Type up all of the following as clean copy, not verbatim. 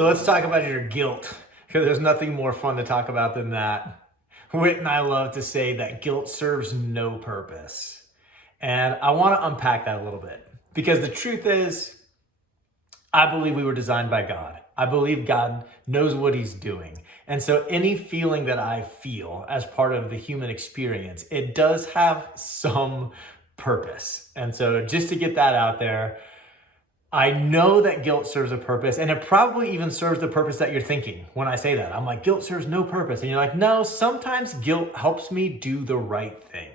So let's talk about your guilt, because there's nothing more fun to talk about than that. Whit and I love to say that guilt serves no purpose. And I want to unpack that a little bit, because the truth is, I believe we were designed by God. I believe God knows what he's doing. And so any feeling that I feel as part of the human experience, it does have some purpose. And so just to get that out there, I know that guilt serves a purpose, and it probably even serves the purpose that you're thinking when I say that. I'm like, guilt serves no purpose. And you're like, no, sometimes guilt helps me do the right thing.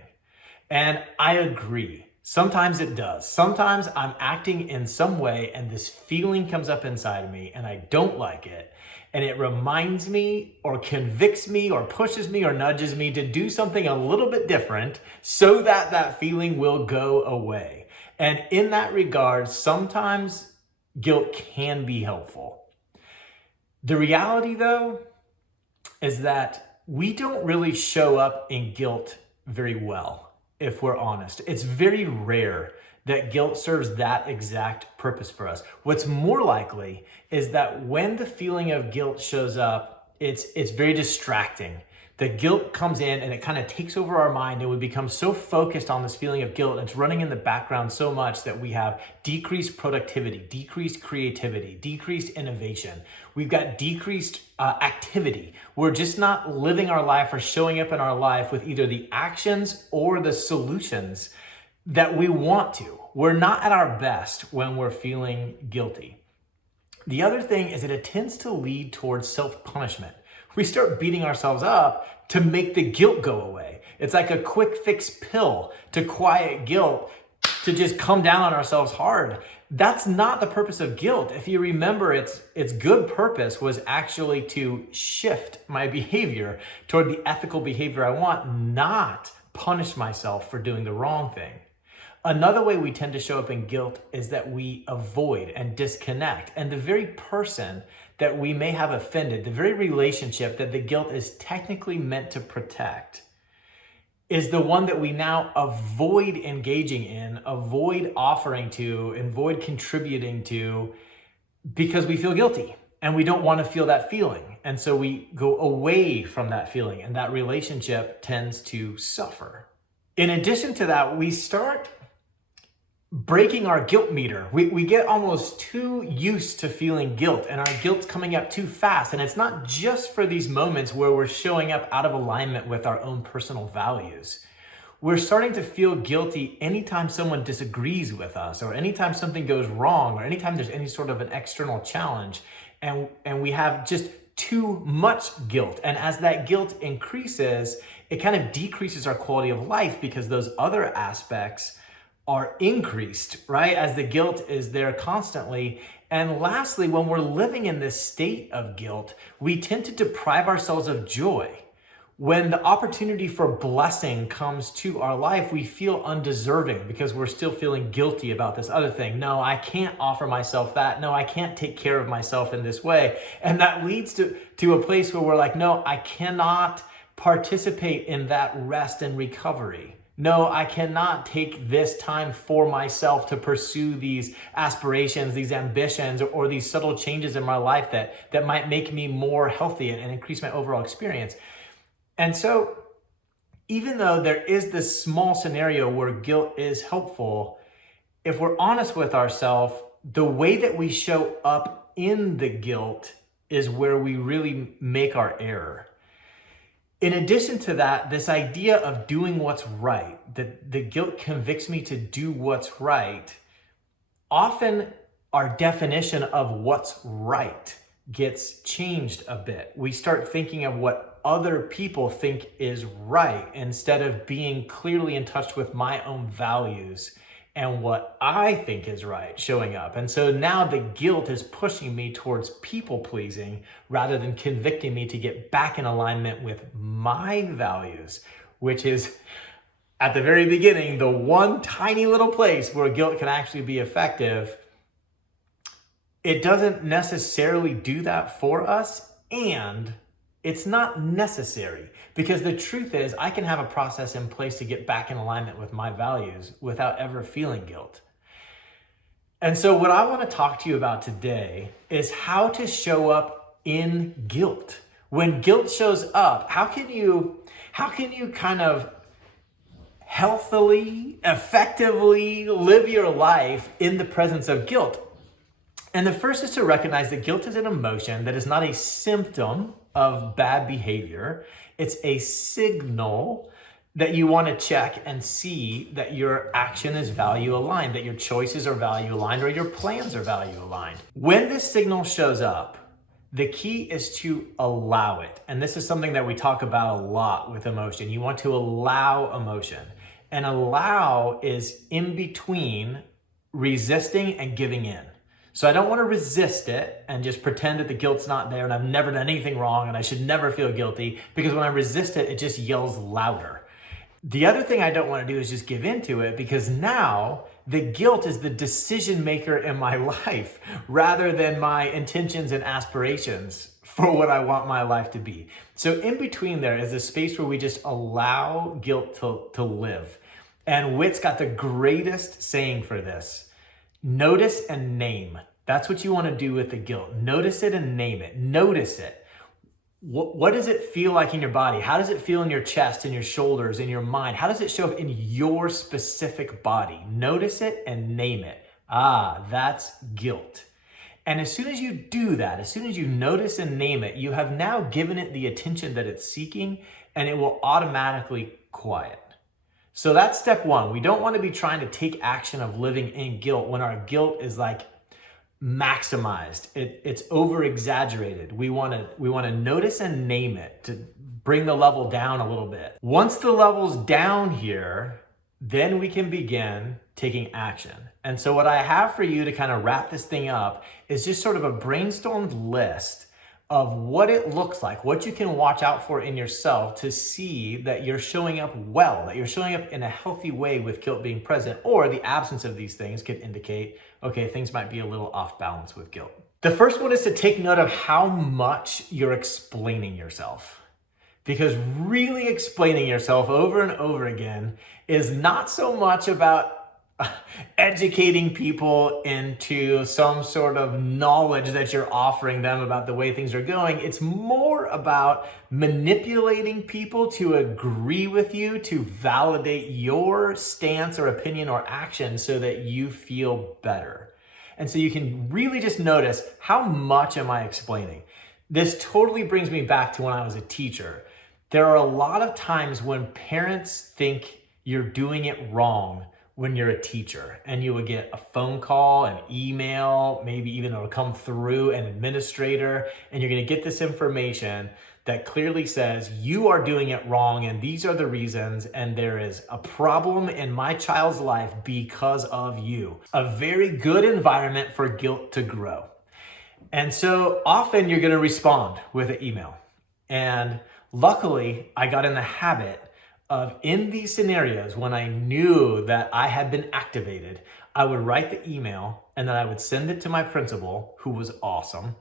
And I agree. Sometimes it does. Sometimes I'm acting in some way and this feeling comes up inside of me and I don't like it. And it reminds me or convicts me or pushes me or nudges me to do something a little bit different so that that feeling will go away. And in that regard, sometimes guilt can be helpful. The reality, though, is that we don't really show up in guilt very well, if we're honest. It's very rare that guilt serves that exact purpose for us. What's more likely is that when the feeling of guilt shows up, it's very distracting. The guilt comes in and it kind of takes over our mind, and we become so focused on this feeling of guilt, and it's running in the background so much that we have decreased productivity, decreased creativity, decreased innovation. We've got decreased activity. We're just not living our life or showing up in our life with either the actions or the solutions that we want to. We're not at our best when we're feeling guilty. The other thing is that it tends to lead towards self-punishment. We start beating ourselves up to make the guilt go away. It's like a quick fix pill to quiet guilt, to just come down on ourselves hard. That's not the purpose of guilt. If you remember, its good purpose was actually to shift my behavior toward the ethical behavior I want, not punish myself for doing the wrong thing. Another way we tend to show up in guilt is that we avoid and disconnect. And the very person that we may have offended, the very relationship that the guilt is technically meant to protect, is the one that we now avoid engaging in, avoid offering to, avoid contributing to, because we feel guilty and we don't want to feel that feeling. And so we go away from that feeling, and that relationship tends to suffer. In addition to that, we start breaking our guilt meter. We get almost too used to feeling guilt, and our guilt's coming up too fast. And it's not just for these moments where we're showing up out of alignment with our own personal values. We're starting to feel guilty anytime someone disagrees with us, or anytime something goes wrong, or anytime there's any sort of an external challenge, and we have just too much guilt. And as that guilt increases, it kind of decreases our quality of life, because those other aspects are increased, right? As the guilt is there constantly. And lastly, when we're living in this state of guilt, we tend to deprive ourselves of joy. When the opportunity for blessing comes to our life, we feel undeserving because we're still feeling guilty about this other thing. No, I can't offer myself that. No, I can't take care of myself in this way. And that leads to a place where we're like, no, I cannot participate in that rest and recovery. No, I cannot take this time for myself to pursue these aspirations, these ambitions, or these subtle changes in my life that might make me more healthy and increase my overall experience. And so, even though there is this small scenario where guilt is helpful, if we're honest with ourselves, the way that we show up in the guilt is where we really make our error. In addition to that, this idea of doing what's right, that the guilt convicts me to do what's right, often our definition of what's right gets changed a bit. We start thinking of what other people think is right instead of being clearly in touch with my own values and what I think is right showing up. And so now the guilt is pushing me towards people pleasing rather than convicting me to get back in alignment with my values, which is at the very beginning, the one tiny little place where guilt can actually be effective. It doesn't necessarily do that for us, and it's not necessary, because the truth is I can have a process in place to get back in alignment with my values without ever feeling guilt. And so what I want to talk to you about today is how to show up in guilt. When guilt shows up, how can you kind of healthily, effectively live your life in the presence of guilt? And the first is to recognize that guilt is an emotion that is not a symptom of bad behavior. It's a signal that you want to check and see that your action is value aligned, that your choices are value aligned, or your plans are value aligned. When this signal shows up, the key is to allow it. And this is something that we talk about a lot with emotion. You want to allow emotion. And allow is in between resisting and giving in. So I don't want to resist it and just pretend that the guilt's not there and I've never done anything wrong and I should never feel guilty, because when I resist it, it just yells louder. The other thing I don't want to do is just give into it, because now the guilt is the decision maker in my life rather than my intentions and aspirations for what I want my life to be. So in between there is a space where we just allow guilt to live. And Whit's got the greatest saying for this. Notice and name. That's what you want to do with the guilt. Notice it and name it. Notice it. What does it feel like in your body? How does it feel in your chest, in your shoulders, in your mind? How does it show up in your specific body? Notice it and name it. That's guilt. And as soon as you do that, as soon as you notice and name it, you have now given it the attention that it's seeking, and it will automatically quiet. So that's step one. We don't want to be trying to take action of living in guilt when our guilt is like maximized. It's over exaggerated. We want to notice and name it to bring the level down a little bit. Once the level's down here, then we can begin taking action. And so what I have for you to kind of wrap this thing up is just sort of a brainstormed list of what it looks like, what you can watch out for in yourself to see that you're showing up well, that you're showing up in a healthy way with guilt being present, or the absence of these things could indicate, okay, things might be a little off balance with guilt. The first one is to take note of how much you're explaining yourself. Because really explaining yourself over and over again is not so much about educating people into some sort of knowledge that you're offering them about the way things are going. It's more about manipulating people to agree with you, to validate your stance or opinion or action so that you feel better. And so you can really just notice, how much am I explaining? This totally brings me back to when I was a teacher. There are a lot of times when parents think you're doing it wrong when you're a teacher, and you would get a phone call, an email, maybe even it'll come through an administrator, and you're gonna get this information that clearly says you are doing it wrong and these are the reasons, and there is a problem in my child's life because of you. A very good environment for guilt to grow. And so often you're gonna respond with an email. And luckily, I got in the habit of, in these scenarios, when I knew that I had been activated, I would write the email and then I would send it to my principal, who was awesome,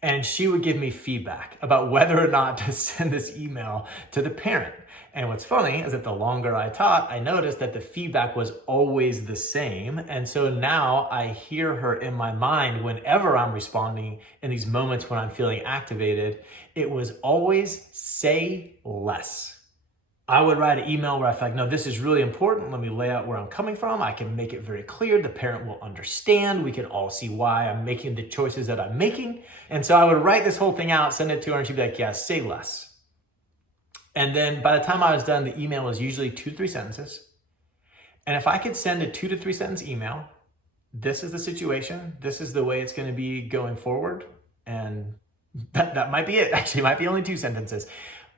and she would give me feedback about whether or not to send this email to the parent. And what's funny is that the longer I taught, I noticed that the feedback was always the same. And so now I hear her in my mind whenever I'm responding in these moments when I'm feeling activated. It was always say less. I would write an email where I feel like, no, this is really important. Let me lay out where I'm coming from. I can make it very clear. The parent will understand. We can all see why I'm making the choices that I'm making. And so I would write this whole thing out, send it to her, and she'd be like, yeah, say less. And then by the time I was done, the email was usually 2 to 3 sentences. And if I could send a 2 to 3 sentence email, this is the situation, this is the way it's going to be going forward, and that might be it. Actually, it might be only 2 sentences.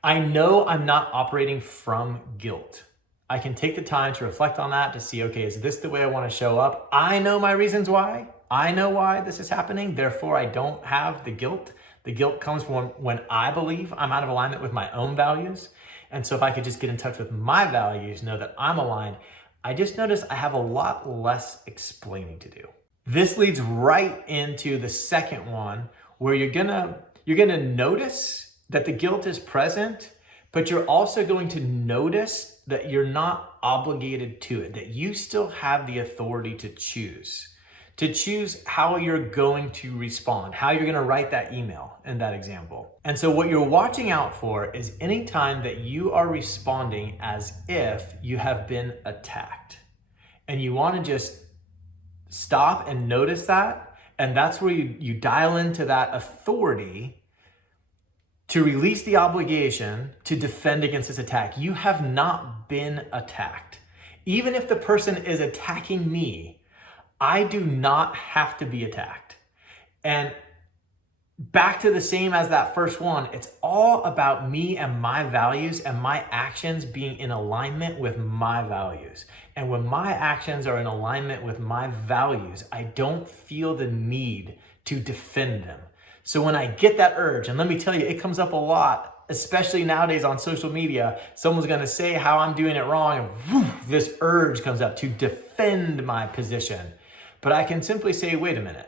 I know I'm not operating from guilt. I can take the time to reflect on that, to see, okay, is this the way I want to show up? I know my reasons why. I know why this is happening. Therefore, I don't have the guilt. The guilt comes from when I believe I'm out of alignment with my own values. And so if I could just get in touch with my values, know that I'm aligned, I just noticed I have a lot less explaining to do. This leads right into the second one, where you're gonna notice that the guilt is present, but you're also going to notice that you're not obligated to it, that you still have the authority to choose to choose how you're going to respond, how you're going to write that email in that example. And so what you're watching out for is any time that you are responding as if you have been attacked. And you want to just stop and notice that. And that's where you dial into that authority to release the obligation to defend against this attack. You have not been attacked. Even if the person is attacking me, I do not have to be attacked. And back to the same as that first one, it's all about me and my values and my actions being in alignment with my values. And when my actions are in alignment with my values, I don't feel the need to defend them. So when I get that urge, and let me tell you, it comes up a lot, especially nowadays on social media, someone's gonna say how I'm doing it wrong, and whoo, this urge comes up to defend my position. But I can simply say, wait a minute,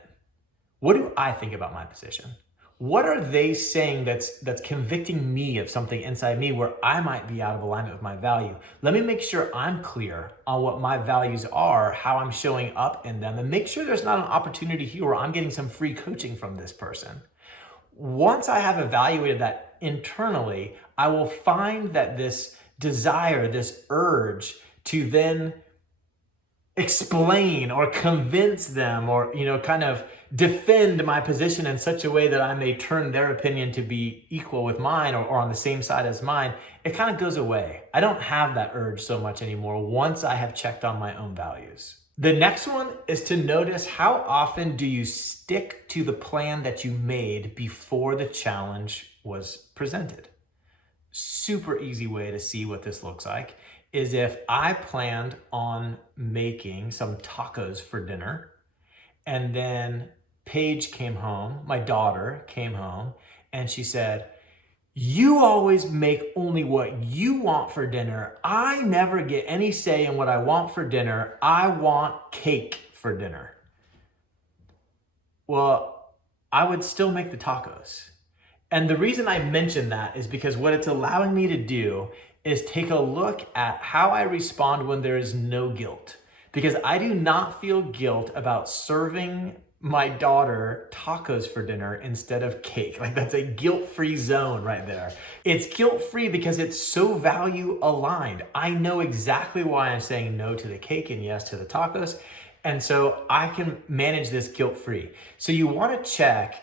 what do I think about my position? What are they saying that's convicting me of something inside me where I might be out of alignment with my value? Let me make sure I'm clear on what my values are, how I'm showing up in them, and make sure there's not an opportunity here where I'm getting some free coaching from this person. Once I have evaluated that internally, I will find that this desire, this urge to then explain or convince them or, kind of defend my position in such a way that I may turn their opinion to be equal with mine or on the same side as mine, it kind of goes away. I don't have that urge so much anymore once I have checked on my own values. The next one is to notice how often do you stick to the plan that you made before the challenge was presented. Super easy way to see what this looks like is if I planned on making some tacos for dinner and then Paige came home, my daughter came home, and she said, "You always make only what you want for dinner. I never get any say in what I want for dinner. I want cake for dinner." Well, I would still make the tacos. And the reason I mention that is because what it's allowing me to do is take a look at how I respond when there is no guilt. Because I do not feel guilt about serving my daughter tacos for dinner instead of cake. Like that's a guilt-free zone right there. It's guilt-free because it's so value aligned. I know exactly why I'm saying no to the cake and yes to the tacos. And so I can manage this guilt-free. So you want to check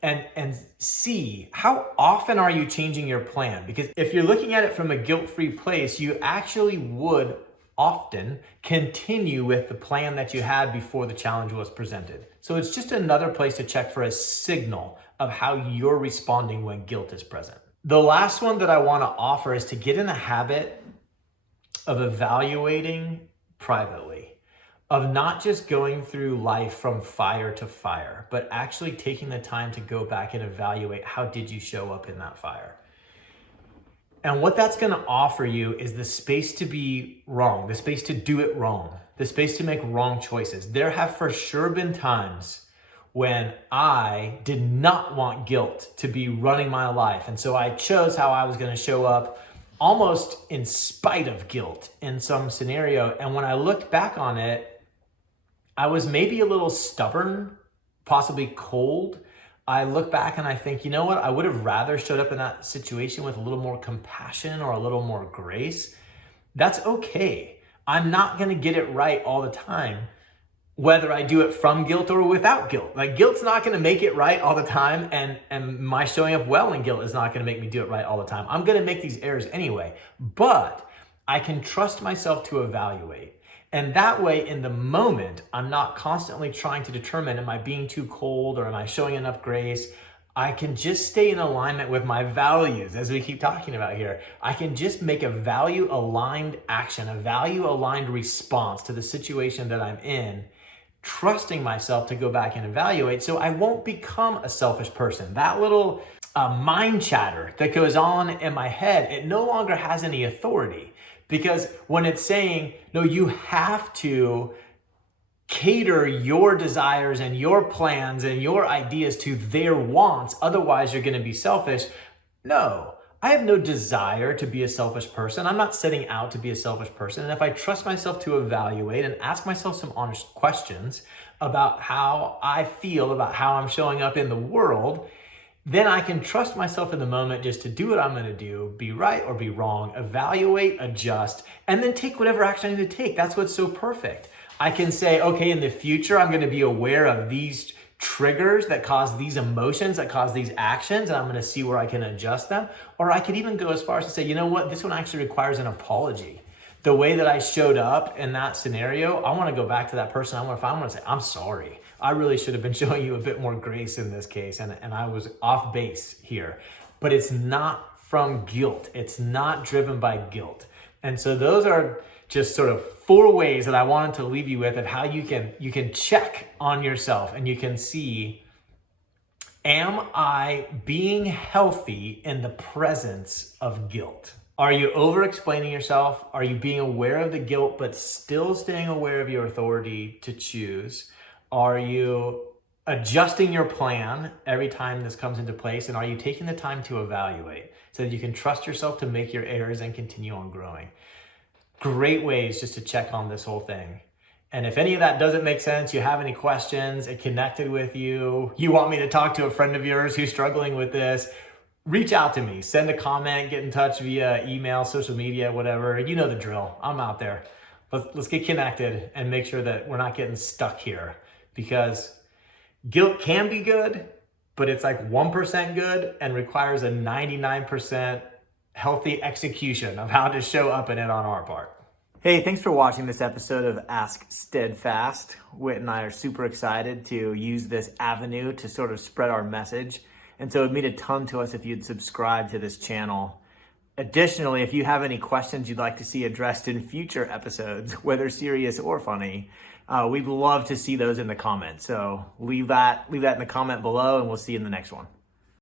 and see how often are you changing your plan? Because if you're looking at it from a guilt-free place, you actually would often continue with the plan that you had before the challenge was presented. So it's just another place to check for a signal of how you're responding when guilt is present. The last one that I want to offer is to get in a habit of evaluating privately, of not just going through life from fire to fire, but actually taking the time to go back and evaluate how did you show up in that fire. And what that's going to offer you is the space to be wrong, the space to do it wrong, the space to make wrong choices. There have for sure been times when I did not want guilt to be running my life. And so I chose how I was going to show up almost in spite of guilt in some scenario. And when I looked back on it, I was maybe a little stubborn, possibly cold. I look back and I think, you know what? I would have rather showed up in that situation with a little more compassion or a little more grace. That's okay. I'm not going to get it right all the time, whether I do it from guilt or without guilt. Like guilt's not going to make it right all the time. And my showing up well in guilt is not going to make me do it right all the time. I'm going to make these errors anyway, but I can trust myself to evaluate. And that way, in the moment, I'm not constantly trying to determine, am I being too cold or am I showing enough grace? I can just stay in alignment with my values, as we keep talking about here. I can just make a value-aligned action, a value-aligned response to the situation that I'm in, trusting myself to go back and evaluate so I won't become a selfish person. That little mind chatter that goes on in my head, it no longer has any authority. Because when it's saying, no, you have to cater your desires and your plans and your ideas to their wants, otherwise you're going to be selfish. No, I have no desire to be a selfish person. I'm not setting out to be a selfish person. And if I trust myself to evaluate and ask myself some honest questions about how I feel, about how I'm showing up in the world, then I can trust myself in the moment just to do what I'm going to do, be right or be wrong, evaluate, adjust, and then take whatever action I need to take. That's what's so perfect. I can say, okay, in the future, I'm going to be aware of these triggers that cause these emotions, that cause these actions, and I'm going to see where I can adjust them. Or I could even go as far as to say, you know what, this one actually requires an apology. The way that I showed up in that scenario, I want to go back to that person. I want to say, I'm sorry. I really should have been showing you a bit more grace in this case, and I was off base here. But it's not from guilt. It's not driven by guilt. And so those are just sort of 4 ways that I wanted to leave you with of how you can check on yourself and you can see, am I being healthy in the presence of guilt? Are you over-explaining yourself? Are you being aware of the guilt but still staying aware of your authority to choose? Are you adjusting your plan every time this comes into place? And are you taking the time to evaluate so that you can trust yourself to make your errors and continue on growing? Great ways just to check on this whole thing. And if any of that doesn't make sense, you have any questions, it connected with you, you want me to talk to a friend of yours who's struggling with this, reach out to me, send a comment, get in touch via email, social media, whatever. You know the drill. I'm out there. Let's get connected and make sure that we're not getting stuck here, because guilt can be good, but it's like 1% good and requires a 99% healthy execution of how to show up in it on our part. Hey, thanks for watching this episode of Ask Steadfast. Whit and I are super excited to use this avenue to sort of spread our message. And so it would mean a ton to us if you'd subscribe to this channel. Additionally, if you have any questions you'd like to see addressed in future episodes, whether serious or funny, we'd love to see those in the comments. So leave that in the comment below, and we'll see you in the next one.